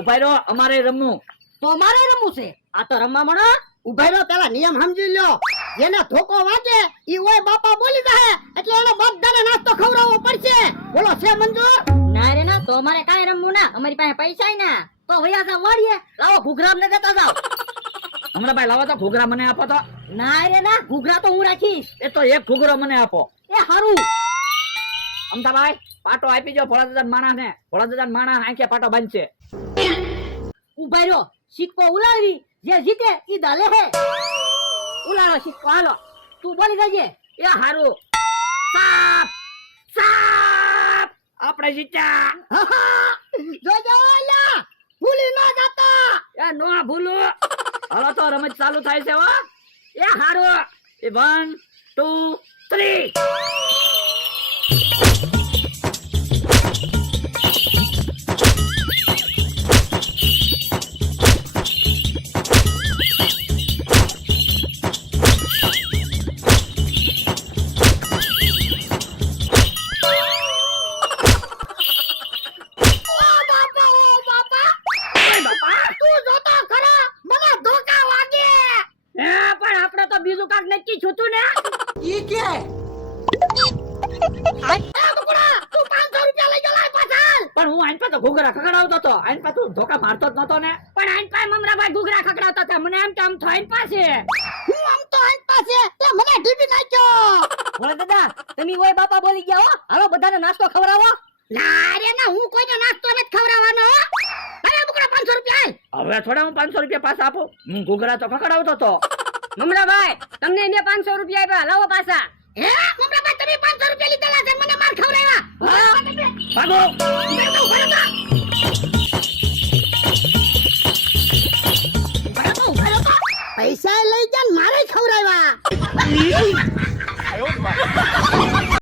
ઉભા રહો, અમારે રમવું. તો મારે રમવું છે. આ તો રમવા મળો. ઉભા રહ્યો, પેલા નિયમ સમજી લ્યો. જેને ધોકો વાગે ઈ ઓય બાપા બોલી જાય એટલે એને બધાને નાસ્તો ખવડાવવો પડશે. બોલો છે મંજૂર? ના રે ના, તો અમારે કાંઈ રમવું ના. અમારી પાસે પૈસા ના. તો વયા જાવ વાળીએ. લાવો ઘૂઘરા અમને દેતા જાવ. હમણાં ભાઈ લાવો તો ઘૂઘરા મને આપો તો. ના રે ના, ઘૂઘરા તો હું રાખીશ. એ તો એક ઘૂઘરો મને આપો. એ હારું. અમથાભાઈ પાટો આપી દો ભોળાદાદા માણસ ને. ભોળાદાદા માણસ આંખે પાટો બાંધશે. ઉભા રહ્યો, સિક્કો ઉલાડવી. જે જીતે ઈ દાલે હે. ઉલાડો સિક્કો, હાલો. તું બોલી દેજે. એ હારું. સાપ સાપ આપણે જીત્યા. જોજો અલ્યા, ભૂલી ન જાતા. એ નો ભૂલું. હાલો તો રમત ચાલુ થાય છે હો. એ હારું. એ 1 2 3. બીજું કાક નક્કી છૂતું ને ઈ કે તું 500 રૂપિયા લઈ ગયો પાછળ. પણ હું આઈન પાસે ઘૂઘરા ખકડાવતો તો. આઈન પાસે તું ધોકા મારતો જ નતો ને. પણ આઈન પાસે મમરાભાઈ ઘૂઘરા ખકડાવતા હતા. મને એમ કે આમ થાય પાસે. હું આમ તો આઈન પાસે તે મને ઢીબી નાખ્યો. બોલે દાદા, તમે ઓય બાપા બોલી ગયા હો. હાલો બધાને નાસ્તો ખવડાવો. ના રે ના, હું કોઈને નાસ્તો નથી ખવડાવવાનો. અરે બકરા 500 રૂપિયા આલ. હવે થોડા હું 500 રૂપિયા પાછા આપું. હું ઘૂઘરા તો ખકડાવતો તો. મમરાભાઈ, તમને એને 500 રૂપિયા આપ્યા. લાવો પાછા. હે મમરાભાઈ, તમે 500 રૂપિયા લીધેલા છે, મને માર ખવડાવ્યા. ભાગો. પૈસા લઈ ગયા ને મારે ખવડાવ્યા.